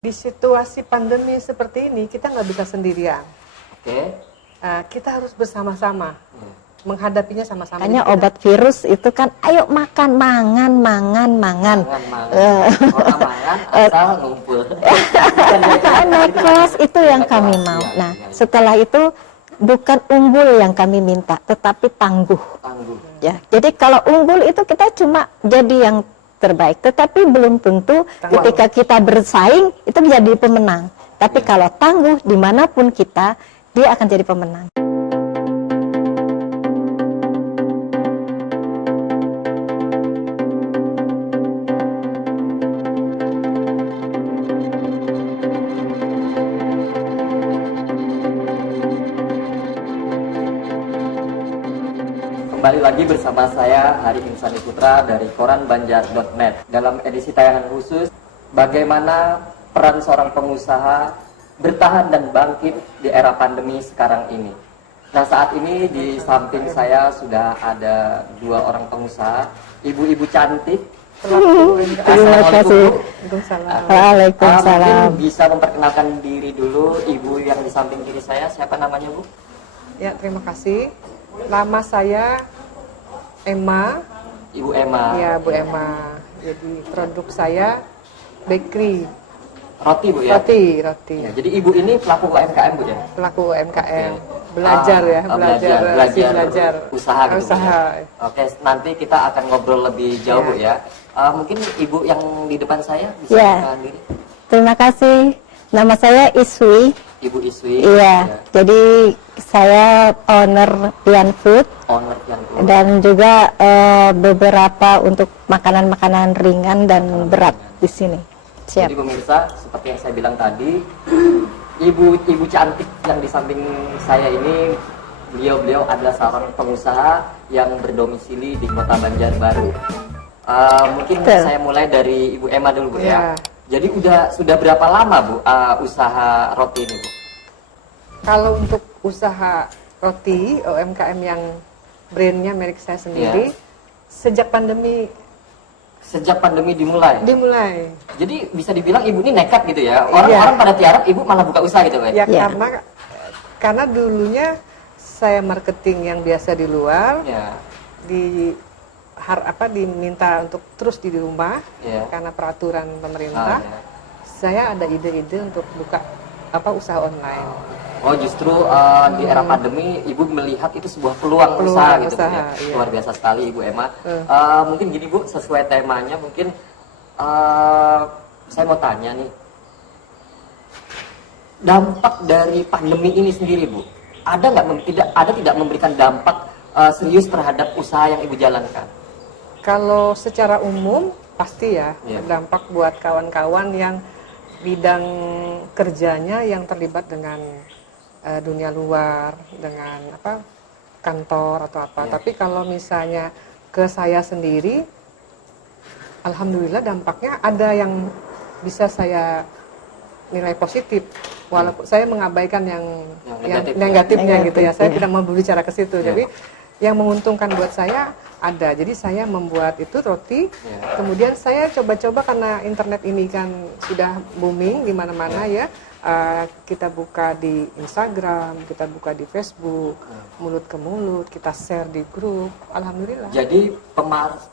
Di situasi pandemi seperti ini kita nggak bisa sendirian. Oke. Kita harus bersama-sama menghadapinya sama-sama. Makanya obat virus itu kan, ayo makan, mangan. Mangan. Orang mangan asal ngumpul. Nekos itu yang kami mau. Nah, setelah itu bukan unggul yang kami minta, tetapi tangguh. Ya, jadi kalau unggul itu kita cuma jadi yang terbaik, tetapi belum tentu ketika kita bersaing itu menjadi pemenang. Tapi kalau tangguh dimanapun kita, dia akan jadi pemenang. Kembali lagi bersama saya Hari Insani Putra dari koranbanjar.net. Dalam edisi tayangan khusus, bagaimana peran seorang pengusaha bertahan dan bangkit di era pandemi sekarang ini. Nah, saat ini di samping saya sudah ada dua orang pengusaha, ibu-ibu cantik. Terima kasih. Waalaikumsalam. Mungkin bisa memperkenalkan diri dulu, ibu yang di samping kiri saya, siapa namanya, Bu? Ya, terima kasih. Nama saya Emma. Ibu Emma. Ya, Bu Emma. Jadi produk saya bakery. Roti, Bu ya? Roti. Ya, jadi ibu ini pelaku UMKM, Bu ya? Pelaku UMKM. Belajar ya, belajar. Usaha gitu, usaha. Bu ya? Oke, nanti kita akan ngobrol lebih jauh, Bu ya. Mungkin ibu yang di depan saya bisa memperkenalkan diri. Terima kasih. Nama saya Iswi. Ibu Iswi. Iya, jadi saya owner Pian Food. Dan juga beberapa untuk makanan-makanan ringan dan berat di sini. Siap. Jadi pemirsa, seperti yang saya bilang tadi, ibu cantik yang di samping saya ini, beliau adalah seorang pengusaha yang berdomisili di Kota Banjarbaru. Mungkin saya mulai dari Ibu Emma dulu, Bu ya. Jadi sudah berapa lama, Bu, usaha roti ini, Bu? Kalau untuk usaha roti UMKM yang brandnya merek saya sendiri, sejak pandemi dimulai. Jadi bisa dibilang ibu ini nekat gitu ya. Orang pada tiarap, ibu malah buka usaha gitu, Pak. Ya, karena dulunya saya marketing yang biasa di luar, diminta untuk terus di rumah karena peraturan pemerintah. Saya ada ide-ide untuk buka usaha online. Oh, justru di era pandemi ibu melihat itu sebuah peluang usaha gitu ya. Luar biasa sekali Ibu Emma. Mungkin gini, Bu, sesuai temanya mungkin saya mau tanya nih, dampak dari pandemi ini sendiri, Bu, tidak memberikan dampak serius terhadap usaha yang ibu jalankan? Kalau secara umum pasti ya, berdampak buat kawan-kawan yang bidang kerjanya yang terlibat dengan dunia luar, dengan kantor atau apa. Tapi kalau misalnya ke saya sendiri, alhamdulillah dampaknya ada yang bisa saya nilai positif, walaupun saya mengabaikan yang negatifnya gitu ya. Saya tidak mau berbicara ke situ. Jadi yang menguntungkan buat saya ada. Jadi saya membuat itu roti. Kemudian saya coba-coba karena internet ini kan sudah booming di mana-mana ya. Kita buka di Instagram, kita buka di Facebook, mulut ke mulut, kita share di grup. Alhamdulillah. Jadi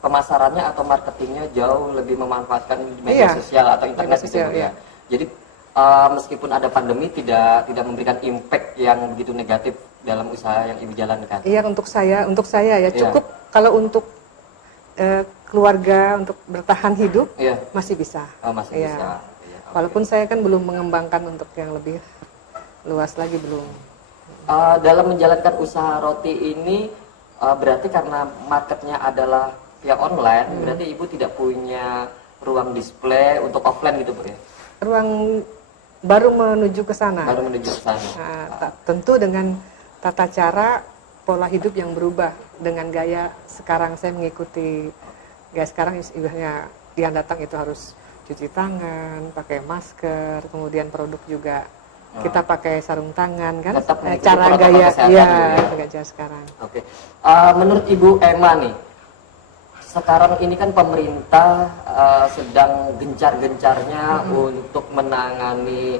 pemasarannya atau marketingnya jauh lebih memanfaatkan media sosial atau internet gitu ya. Jadi meskipun ada pandemi tidak memberikan impact yang begitu negatif dalam usaha yang ibu jalankan. Iya, untuk saya ya cukup. Kalau untuk keluarga untuk bertahan hidup masih bisa. Masih bisa. Walaupun saya kan belum mengembangkan untuk yang lebih luas lagi, belum. Dalam menjalankan usaha roti ini berarti karena marketnya adalah via online, berarti ibu tidak punya ruang display untuk offline gitu, Bu ya? Ruang baru menuju ke sana. Tentu dengan tata cara pola hidup yang berubah dengan gaya sekarang. Saya mengikuti gaya sekarang, istilahnya yang datang itu harus cuci tangan, pakai masker, kemudian produk juga kita pakai sarung tangan kan. Cara gaya gaya sekarang. Oke. Menurut Ibu Emma nih, sekarang ini kan pemerintah sedang gencar-gencarnya untuk menangani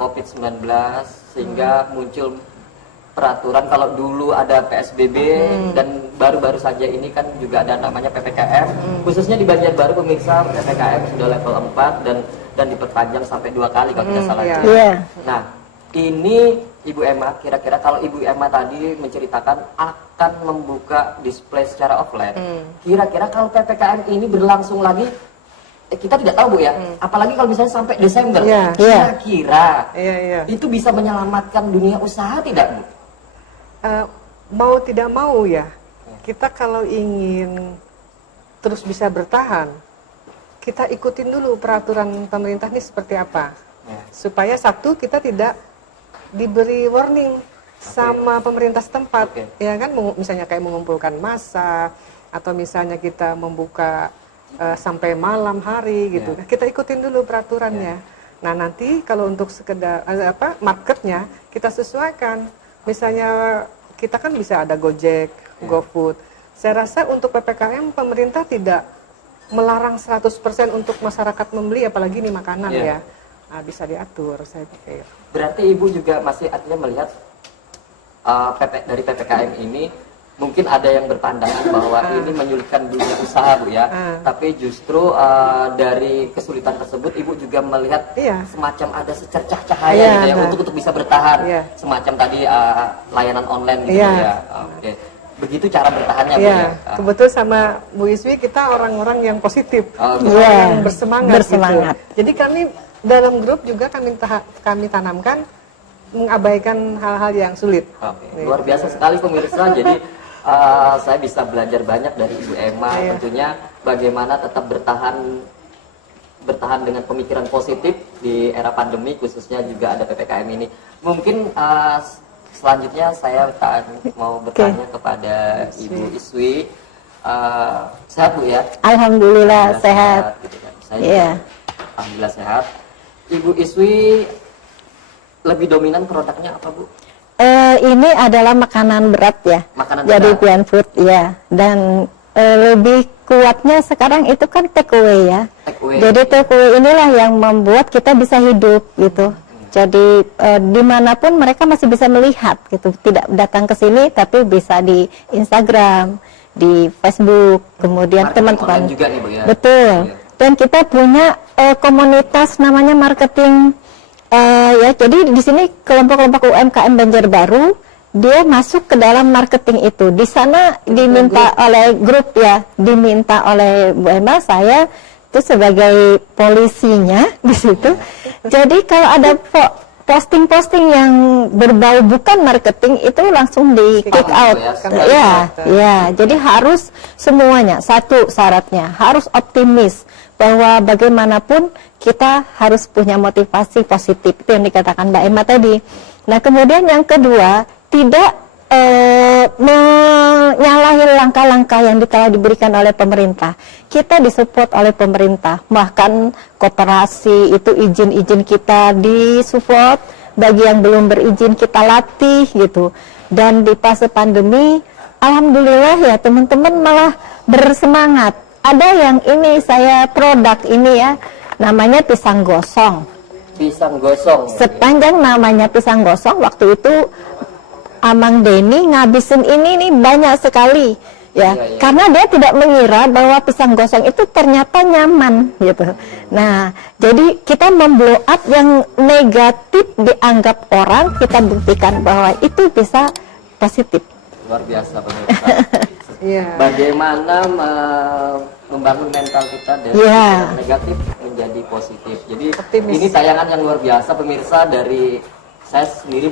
COVID-19 sehingga muncul peraturan. Kalau dulu ada PSBB dan baru-baru saja ini kan juga ada namanya PPKM. Khususnya di Banjarbaru pemirsa, PPKM sudah level 4 dan diperpanjang sampai 2 kali kalau tidak salah. Nah, ini Ibu Emma, kira-kira kalau Ibu Emma tadi menceritakan akan membuka display secara offline, kira-kira kalau PPKM ini berlangsung lagi, kita tidak tahu Bu ya, apalagi kalau misalnya sampai Desember, kira-kira itu bisa menyelamatkan dunia usaha tidak Bu? Mau tidak mau ya, kita kalau ingin terus bisa bertahan, kita ikutin dulu peraturan pemerintah ini seperti apa, supaya satu kita tidak diberi warning sama pemerintah setempat, ya kan, misalnya kayak mengumpulkan massa atau misalnya kita membuka sampai malam hari gitu. Nah, kita ikutin dulu peraturannya. Nah, nanti kalau untuk sekedar marketnya kita sesuaikan. Misalnya kita kan bisa ada Gojek, GoFood. Saya rasa untuk PPKM pemerintah tidak melarang 100% untuk masyarakat membeli, apalagi ini makanan ya. Nah, bisa diatur, saya pikir. Berarti Ibu juga masih artinya melihat dari PPKM ini mungkin ada yang berpandangan bahwa ini menyulitkan dunia usaha Bu ya. Tapi justru dari kesulitan tersebut Ibu juga melihat semacam ada secercah cahaya gitu ya, untuk bisa bertahan. Semacam tadi layanan online gitu ya. Oke. Begitu cara bertahannya Bu ya. Kebetulan sama Bu Iswi kita orang-orang yang positif, yang bersemangat. Gitu. Jadi kami dalam grup juga kami tanamkan mengabaikan hal-hal yang sulit. Luar biasa sekali pemirsa. Jadi saya bisa belajar banyak dari Ibu Emma, tentunya bagaimana tetap bertahan dengan pemikiran positif di era pandemi, khususnya juga ada PPKM ini. Mungkin selanjutnya saya mau bertanya kepada Ibu Iswi. Sehat Bu ya? Alhamdulillah sehat. Gitu kan. Saya alhamdulillah sehat. Ibu Iswi lebih dominan produknya apa Bu? Ini adalah makanan berat ya. Jadi Pian Food ya. Dan lebih kuatnya sekarang itu kan take away ya. Jadi take away inilah yang membuat kita bisa hidup gitu. Jadi dimanapun mereka masih bisa melihat gitu. Tidak datang ke sini tapi bisa di Instagram, di Facebook, kemudian teman-teman. Betul. Dan kita punya komunitas namanya marketing. Ya, jadi di sini kelompok-kelompok UMKM Banjarbaru dia masuk ke dalam marketing itu. Di sana diminta oleh grup ya, diminta oleh Bu Emma, saya itu sebagai polisinya di situ. Jadi kalau ada posting-posting yang berbau bukan marketing itu langsung di kick out. Ya, jadi harus semuanya. Satu syaratnya harus optimis bahwa bagaimanapun kita harus punya motivasi positif, itu yang dikatakan Mbak Emma tadi. Nah, kemudian yang kedua, tidak menyalahi langkah-langkah yang telah diberikan oleh pemerintah. Kita disupport oleh pemerintah, bahkan koperasi itu izin-izin kita disupport, bagi yang belum berizin kita latih gitu. Dan di fase pandemi, alhamdulillah ya teman-teman malah bersemangat. Ada yang ini saya produk ini ya, namanya pisang gosong. Pisang gosong. Sepanjang namanya pisang gosong, waktu itu Amang Denny ngabisin ini nih banyak sekali ya, karena dia tidak mengira bahwa pisang gosong itu ternyata nyaman gitu. Nah, jadi kita memblow up yang negatif dianggap orang, kita buktikan bahwa itu bisa positif. Luar biasa pemirsa. Bagaimana membangun mental kita dari negatif menjadi positif. Jadi ini tayangan yang luar biasa pemirsa. Dari saya sendiri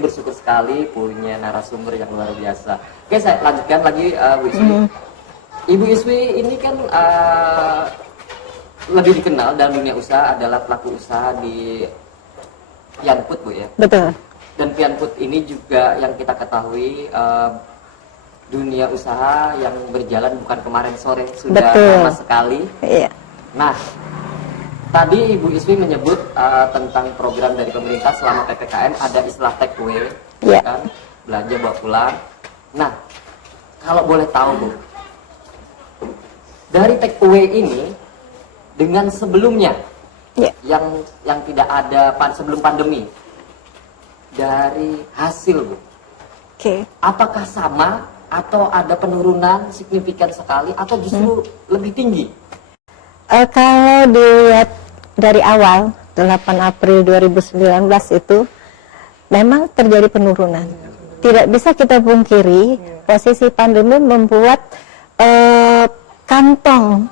bersyukur sekali punya narasumber yang luar biasa. Oke, saya lanjutkan lagi Bu Iswi. Ibu Iswi ini kan lebih dikenal dalam dunia usaha adalah pelaku usaha di Pian Food Bu ya. Betul. Dan Pian Food ini juga yang kita ketahui dunia usaha yang berjalan bukan kemarin sore, sudah lama sekali. Nah, tadi Ibu Iswi menyebut tentang program dari pemerintah selama PPKM ada istilah take away, kan, belanja bawa pulang. Nah, kalau boleh tahu Bu, dari take away ini dengan sebelumnya yang tidak ada sebelum pandemi, dari hasil Bu, apakah sama atau ada penurunan signifikan sekali atau justru lebih tinggi? Kalau dilihat dari awal 8 April 2019 itu memang terjadi penurunan. Tidak bisa kita pungkiri, posisi pandemi membuat kantong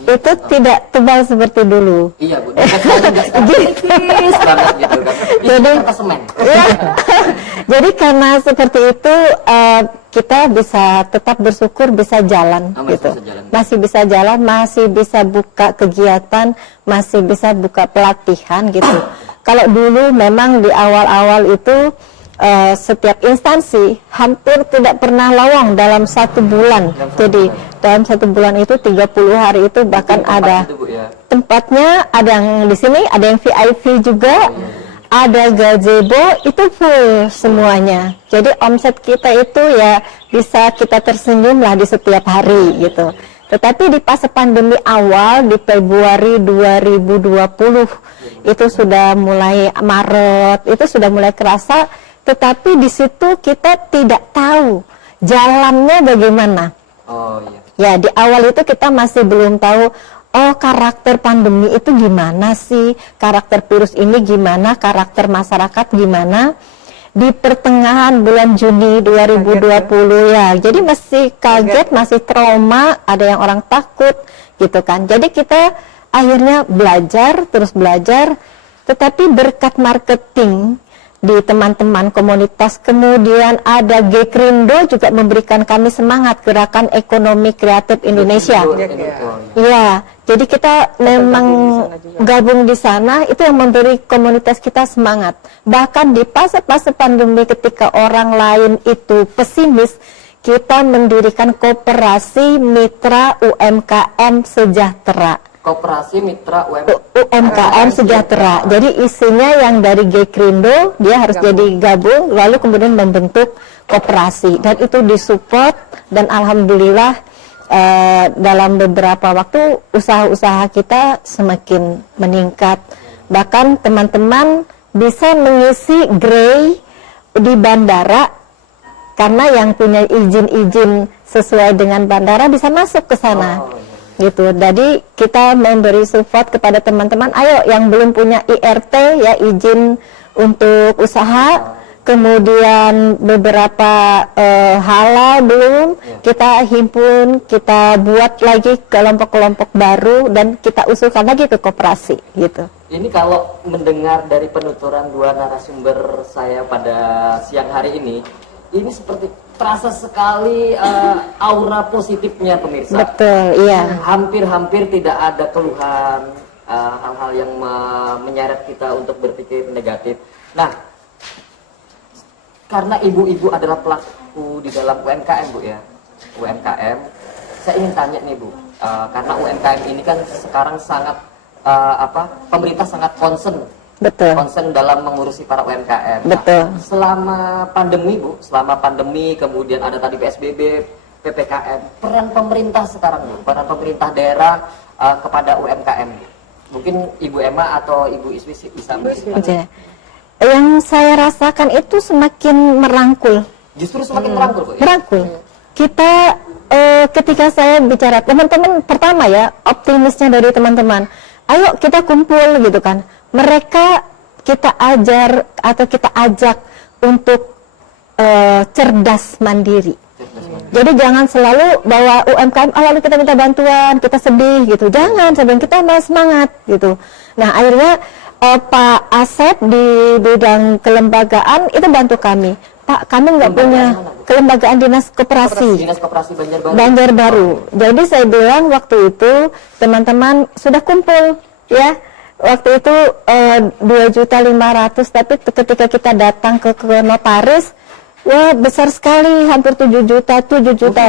itu tidak tebal seperti dulu. Iya Bu, tipis banget gitu kan. Jadi, semen. Jadi karena seperti itu kita bisa tetap bersyukur bisa jalan gitu. Masih bisa jalan, masih bisa buka kegiatan, masih bisa buka pelatihan gitu. Kalau dulu memang di awal-awal itu setiap instansi hampir tidak pernah lowong dalam 1 bulan. Jadi dalam 1 bulan itu 30 hari itu bahkan ada tempatnya, ada yang di sini, ada yang VIP juga, ada gazebo, itu full semuanya. Jadi omset kita itu ya bisa kita tersenyum lah di setiap hari gitu. Tetapi di fase pandemi awal di Februari 2020 itu sudah mulai Maret, itu sudah mulai kerasa. Tetapi di situ kita tidak tahu jalannya bagaimana. Oh iya. Ya, di awal itu kita masih belum tahu, oh karakter pandemi itu gimana sih, karakter virus ini gimana, karakter masyarakat gimana. Di pertengahan bulan Juni 2020 ya, jadi masih kaget, masih trauma, ada yang orang takut gitu kan. Jadi kita akhirnya belajar, terus belajar, tetapi berkat marketing di teman-teman komunitas, kemudian ada Gekrindo juga memberikan kami semangat, Gerakan Ekonomi Kreatif Indonesia. Ya, jadi kita memang gabung di sana, itu yang memberi komunitas kita semangat. Bahkan di fase-fase pandemi ketika orang lain itu pesimis, kita mendirikan Koperasi Mitra UMKM Sejahtera. Koperasi Mitra UMKM Sejahtera. Jadi isinya yang dari Gekrindo dia harus jadi gabung, lalu kemudian membentuk koperasi, dan itu disupport, dan alhamdulillah dalam beberapa waktu usaha-usaha kita semakin meningkat. Bahkan teman-teman bisa mengisi grey di bandara karena yang punya izin-izin sesuai dengan bandara bisa masuk ke sana. Gitu. Jadi kita memberi support kepada teman-teman, ayo yang belum punya IRT ya, izin untuk usaha, kemudian beberapa halal belum, kita himpun, kita buat lagi kelompok-kelompok baru, dan kita usulkan lagi ke koperasi gitu. Ini kalau mendengar dari penuturan 2 narasumber saya pada siang hari ini seperti terasa sekali aura positifnya pemirsa. Betul, iya. Hampir-hampir tidak ada keluhan, hal-hal yang menyeret kita untuk berpikir negatif. Nah, karena ibu-ibu adalah pelaku di dalam UMKM Bu ya, UMKM, saya ingin tanya nih Bu, karena UMKM ini kan sekarang sangat pemerintah sangat concern. Betul. Concern dalam mengurusi para UMKM. Betul. Nah, selama pandemi Bu, selama pandemi kemudian ada tadi PSBB, PPKM, peran pemerintah sekarang Bu, peran pemerintah daerah kepada UMKM. Mungkin Ibu Emma atau Ibu Iswi bisa menjelaskan. Yang saya rasakan itu semakin merangkul. Justru semakin merangkul Bu. Merangkul. Kita ketika saya bicara teman-teman, pertama ya optimisnya dari teman-teman, ayo kita kumpul gitu kan. Mereka kita ajar atau kita ajak untuk cerdas mandiri. Jadi jangan selalu bahwa UMKM lalu kita minta bantuan, kita sedih gitu. Jangan, sebenarnya kita malah semangat gitu. Nah, akhirnya Pak Asep di bidang kelembagaan itu bantu kami. Pak, kami nggak punya kelembagaan dinas koperasi. Dinas Koperasi Banjarbaru. Banjarbaru. Jadi saya bilang waktu itu teman-teman sudah kumpul ya. Waktu itu 2.500.000, tapi ketika kita datang ke notaris, wah besar sekali, hampir 7 juta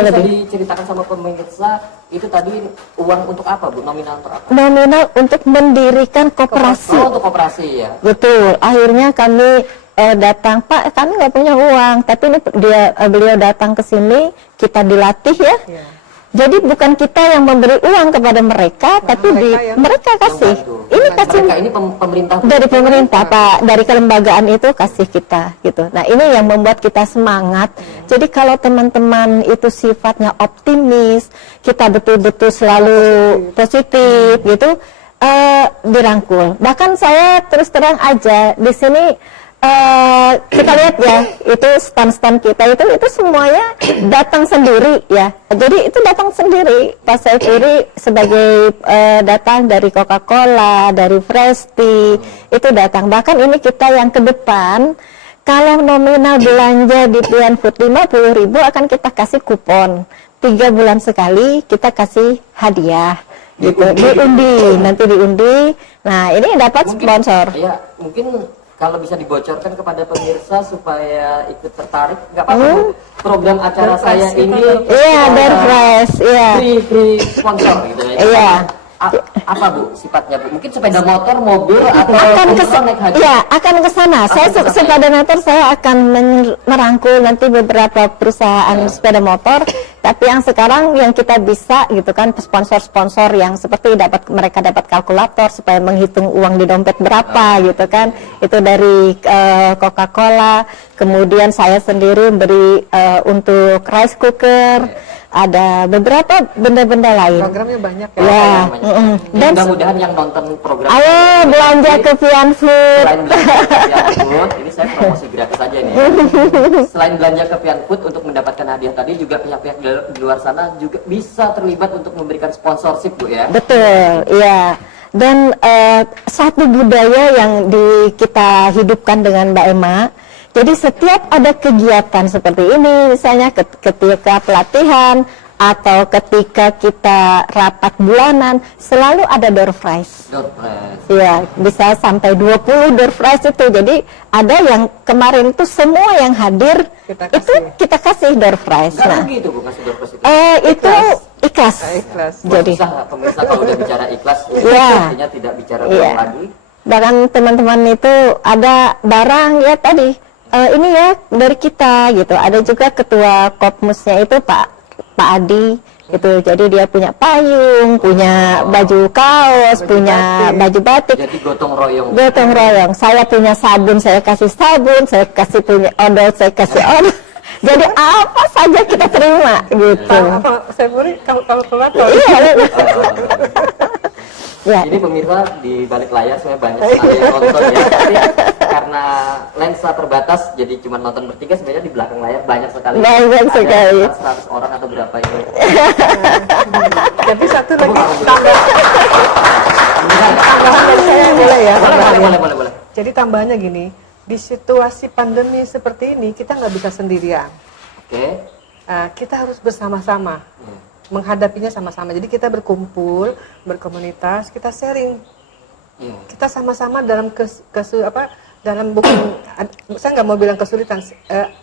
lebih. Bisa diceritakan sama pemirsa, itu tadi uang untuk apa Bu? Nominal untuk apa? Nominal untuk mendirikan koperasi. Oh, untuk koperasi ya. Betul. Akhirnya kami datang, Pak, kami nggak punya uang, tapi ini beliau datang ke sini, kita dilatih ya. Iya. Jadi bukan kita yang memberi uang kepada mereka, tapi mereka kasih. Ini kasih Mereka ini pemerintah dari pemerintah, Pak, dari kelembagaan itu kasih kita gitu. Nah, ini yang membuat kita semangat. Jadi kalau teman-teman itu sifatnya optimis, kita betul-betul selalu positif gitu, dirangkul. Bahkan saya terus terang aja di sini kita lihat ya, itu stand-stand kita itu semuanya datang sendiri ya. Jadi itu datang sendiri. Pak Saifuri sebagai datang dari Coca-Cola, dari Fresti, itu datang. Bahkan ini kita yang ke depan, kalau nominal belanja di Pian Food 50.000 akan kita kasih kupon. 3 bulan sekali kita kasih hadiah. Gitu, diundi, nanti diundi. Nah, ini dapat sponsor. Ya, mungkin kalau bisa dibocorkan kepada pemirsa supaya ikut tertarik, nggak apa-apa. Program acara saya ini iya, Berfresh, iya. Free sponsor gitu ya. Iya. Apa Bu sifatnya Bu? Mungkin sepeda motor, mobil atau akan ke naik haji? ya akan ke sana. Saya sepeda motor saya akan merangkul nanti beberapa perusahaan sepeda motor. Tapi yang sekarang yang kita bisa gitu kan, sponsor-sponsor yang seperti mereka dapat kalkulator supaya menghitung uang di dompet berapa gitu kan. Itu dari Coca-Cola. Kemudian saya sendiri beri untuk rice cooker. Ada beberapa benda-benda lain. Programnya banyak ya. Ya. Dan mudah-mudahan yang nonton program ayo belanja ke Pian Food. Selain belanja ke Pian Food, ini saya promosi gratis aja nih. Selain belanja ke Pian Food untuk mendapatkan hadiah tadi, juga pihak-pihak di luar sana juga bisa terlibat untuk memberikan sponsorship Bu ya. Betul, iya. Dan satu budaya yang kita hidupkan dengan Mbak Emma. Jadi setiap ada kegiatan seperti ini, misalnya ketika pelatihan atau ketika kita rapat bulanan, selalu ada door prize. Door prize. Iya, bisa sampai 20 door prize itu. Jadi ada yang kemarin itu semua yang hadir kita kasih door prize. Nah, gitu Bu kasih door prize itu. Itu ikhlas. Ikhlas. Jadi pemirsa kalau udah bicara ikhlas, Iya. artinya tidak bicara uang lagi. Bahkan teman-teman itu ada barang ya tadi. Ini ya dari kita gitu. Ada juga ketua Kopmusnya itu Pak Adi gitu. Jadi dia punya payung, punya baju kaos, punya baju batik. Jadi gotong royong. Gotong royong. Saya punya sabun, saya kasih sabun. Saya kasih punya odol, saya kasih odol. Jadi apa saja kita terima gitu. Saya beri kalkulator. Iya. Ya. Ini pemirsa di balik layar saya banyak sekali yang nonton ya. Tapi karena lensa terbatas, jadi cuma nonton bertiga. Sebenarnya di belakang layar banyak sekali. Banyak sekali. 100 orang atau berapa itu. Jadi satu lagi tambahan dari saya boleh ya. Boleh. Jadi tambahannya gini, di situasi pandemi seperti ini kita nggak bisa sendirian. Oke. Kita harus bersama-sama. Menghadapinya sama-sama. Jadi kita berkumpul, berkomunitas, kita sharing. Kita sama-sama dalam saya nggak mau bilang kesulitan,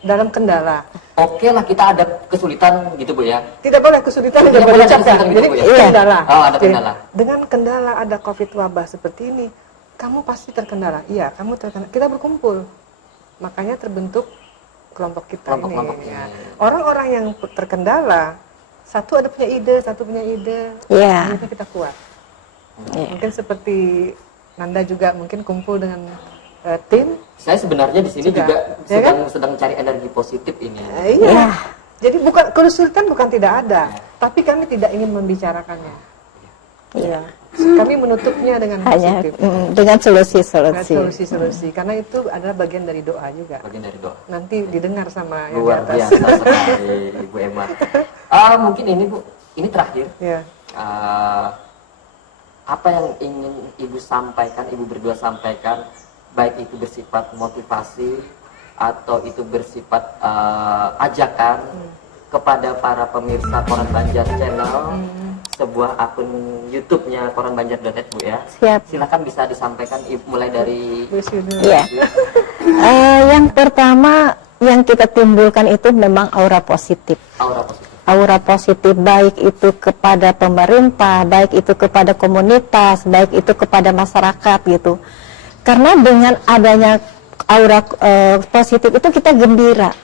dalam kendala. Oke lah, kita ada kesulitan gitu Bu ya. Tidak boleh kesulitan, Tidak boleh ada kesulitan gitu, jadi Bu, ya? kendala. Oh, ada kendala. Jadi, dengan kendala ada COVID wabah seperti ini, kamu pasti terkendala. Iya, kamu terkendala. Kita berkumpul. Makanya terbentuk kelompok kita Kelompok-kelompok ini. ini. Ya. Orang-orang yang terkendala, satu ada punya ide, satu punya ide, Iya. akhirnya kita kuat. Mungkin seperti Nanda juga mungkin kumpul dengan tim. Saya sebenarnya di sini juga Ya sedang mencari energi positif ini. Iya. Jadi kesulitan bukan tidak ada, tapi kami tidak ingin membicarakannya. Iya. Kami menutupnya dengan Hanya positif. dengan Dengan solusi-solusi. solusi-solusi. Karena itu adalah bagian dari doa juga. Bagian dari doa. Nanti didengar sama yang Luar di atas. biasa sekali Ibu Emma. Mungkin ini Bu, ini terakhir. Ya. Apa yang ingin Ibu sampaikan, Ibu berdua sampaikan, baik itu bersifat motivasi atau itu bersifat ajakan kepada para pemirsa Koran Banjar Channel, sebuah akun YouTube-nya koranbanjar.net Bu ya. Siap. Silakan bisa disampaikan mulai dari Iya. Yang pertama yang kita timbulkan itu memang aura positif. aura positif. Aura positif baik itu kepada pemerintah, baik itu kepada komunitas, baik itu kepada masyarakat gitu. Karena dengan adanya aura positif itu kita gembira,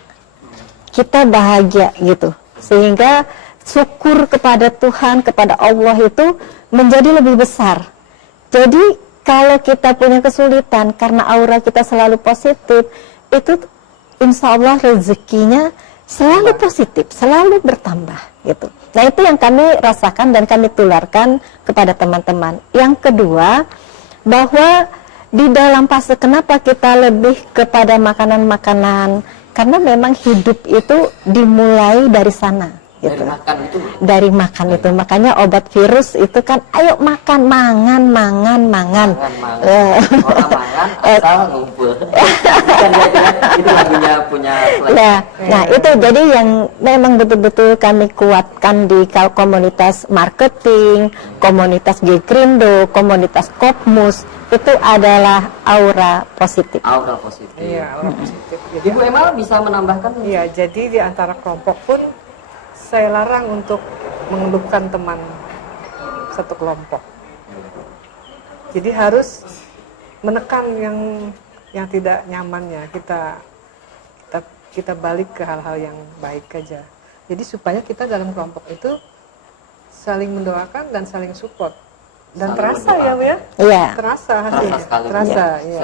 kita bahagia gitu, sehingga syukur kepada Tuhan, kepada Allah itu menjadi lebih besar. Jadi kalau kita punya kesulitan karena aura kita selalu positif, itu insya Allah rezekinya selalu positif, selalu bertambah gitu. Nah itu yang kami rasakan dan kami tularkan kepada teman-teman. Yang kedua, bahwa di dalam fase kenapa kita lebih kepada makanan-makanan, karena memang hidup itu dimulai dari sana. Gitu. Dari makan itu, makanya obat virus itu kan, ayo makan, mangan. Orang mangan asal ngumpul. Itu lagunya punya. Nah itu jadi yang memang betul-betul kami kuatkan di komunitas marketing, komunitas Gekrindo, komunitas Kopmus, itu adalah aura positif. Aura positif. Iya, aura positif. Ibu Emma bisa menambahkan? Iya, jadi di antara kelompok pun saya larang untuk mengeluhkan teman satu kelompok. Jadi harus menekan yang tidak nyamannya, kita balik ke hal-hal yang baik aja. Jadi supaya kita dalam kelompok itu saling mendoakan dan saling support. Dan Saling terasa ya, Bu ya? Iya. Terasa hasilnya. Sekali. Terasa, iya.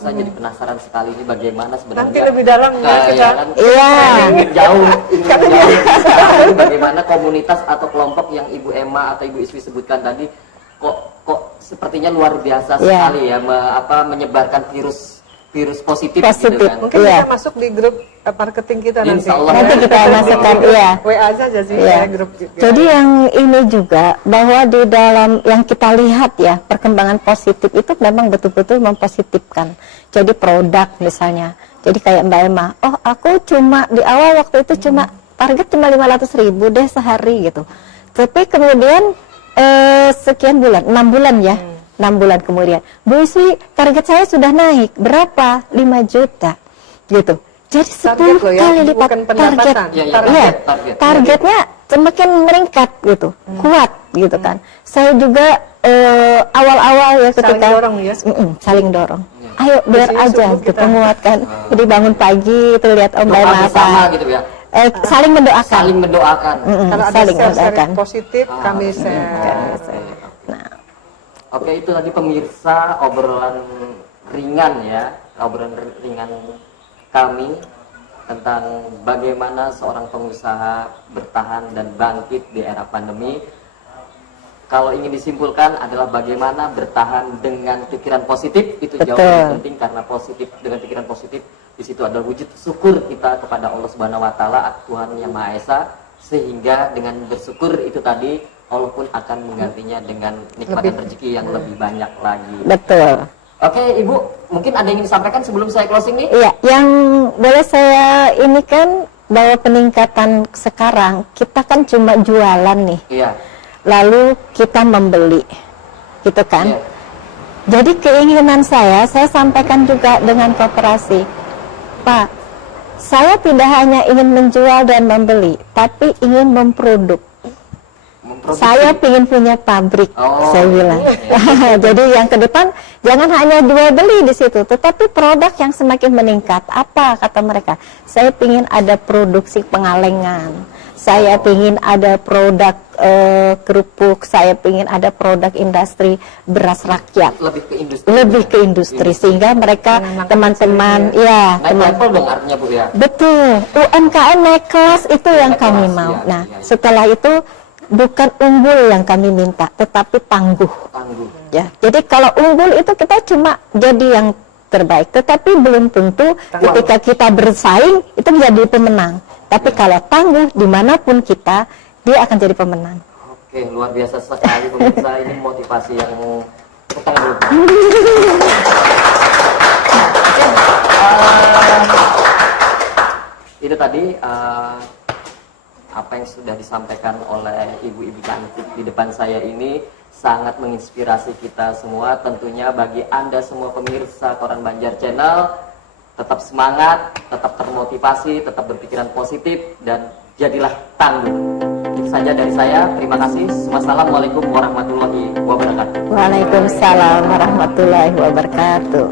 Saya jadi penasaran sekali ini bagaimana sebenarnya. Nanti lebih dalam ya kita. Iya. Ingin jauh sekarang bagaimana komunitas atau kelompok yang Ibu Emma atau Ibu Iswi sebutkan tadi kok sepertinya luar biasa sekali ya menyebarkan virus positif. Gitu kan. Mungkin bisa masuk di grup marketing kita nanti. Nanti kita masukkan, iya. WA aja sih, grup. Jadi yang ini juga bahwa di dalam yang kita lihat ya, perkembangan positif itu memang betul-betul mempositifkan. Jadi produk misalnya, jadi kayak Mbak Emma, oh aku cuma di awal waktu itu cuma target cuma 500.000 deh sehari gitu. Tapi kemudian sekian bulan, 6 bulan ya. 6 bulan kemudian, Bu Iswi, target saya sudah naik berapa? 5 juta gitu. Jadi 10 kali lipat target. Targetnya semakin meningkat gitu, kuat gitu kan. Saya juga awal-awal ya ketika saling dorong. Ayo biar aja gitu, menguatkan. Jadi bangun pagi itu lihat Om Bay apa. Gitu ya. Saling mendoakan. Kalau ada share positif, kami share. Oke, itu tadi pemirsa obrolan ringan ya, obrolan ringan kami tentang bagaimana seorang pengusaha bertahan dan bangkit di era pandemi. Kalau ingin disimpulkan adalah bagaimana bertahan dengan pikiran positif, itu jauh lebih penting karena dengan pikiran positif di situ adalah wujud syukur kita kepada Allah Subhanahu wa taala, Tuhan Yang Maha Esa, sehingga dengan bersyukur itu tadi Allah pun akan menggantinya dengan nikmat rezeki yang lebih banyak lagi. Betul. Oke, Ibu, mungkin ada yang ingin disampaikan sebelum saya closing nih? Iya, yang boleh saya ini kan bahwa peningkatan sekarang kita kan cuma jualan nih. Iya. Lalu kita membeli, gitu kan? Iya. Jadi keinginan saya sampaikan juga dengan koperasi, Pak, saya tidak hanya ingin menjual dan membeli, tapi ingin memproduk. Saya ingin punya pabrik, saya bilang. Jadi yang ke depan jangan hanya jual beli di situ, tetapi produk yang semakin meningkat. Apa kata mereka? Saya ingin ada produksi pengalengan, saya ingin ada produk kerupuk, saya ingin ada produk industri beras rakyat. Lebih ke industri, sehingga mereka teman-teman, level dong artinya Bu ya. Betul, UMKM naik kelas itu yang kami mau. Nah, setelah itu bukan unggul yang kami minta, tetapi tangguh. Ya, jadi kalau unggul itu kita cuma jadi yang terbaik, tetapi belum tentu ketika kita bersaing itu menjadi pemenang. Tapi kalau tangguh dimanapun kita, dia akan jadi pemenang. Oke, luar biasa sekali pemirsa, ini motivasi yang itu tadi apa yang sudah disampaikan oleh ibu-ibu cantik di depan saya ini sangat menginspirasi kita semua. Tentunya bagi Anda semua pemirsa Koran Banjar Channel, tetap semangat, tetap termotivasi, tetap berpikiran positif, dan jadilah tangguh. Itu saja dari saya, terima kasih. Wassalamualaikum warahmatullahi wabarakatuh. Waalaikumsalam warahmatullahi wabarakatuh.